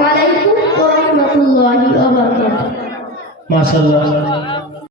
আলাইকুম ওয়া রাহমাতুল্লাহি ওয়া বারাকাতুহু। মাশাআল্লাহ।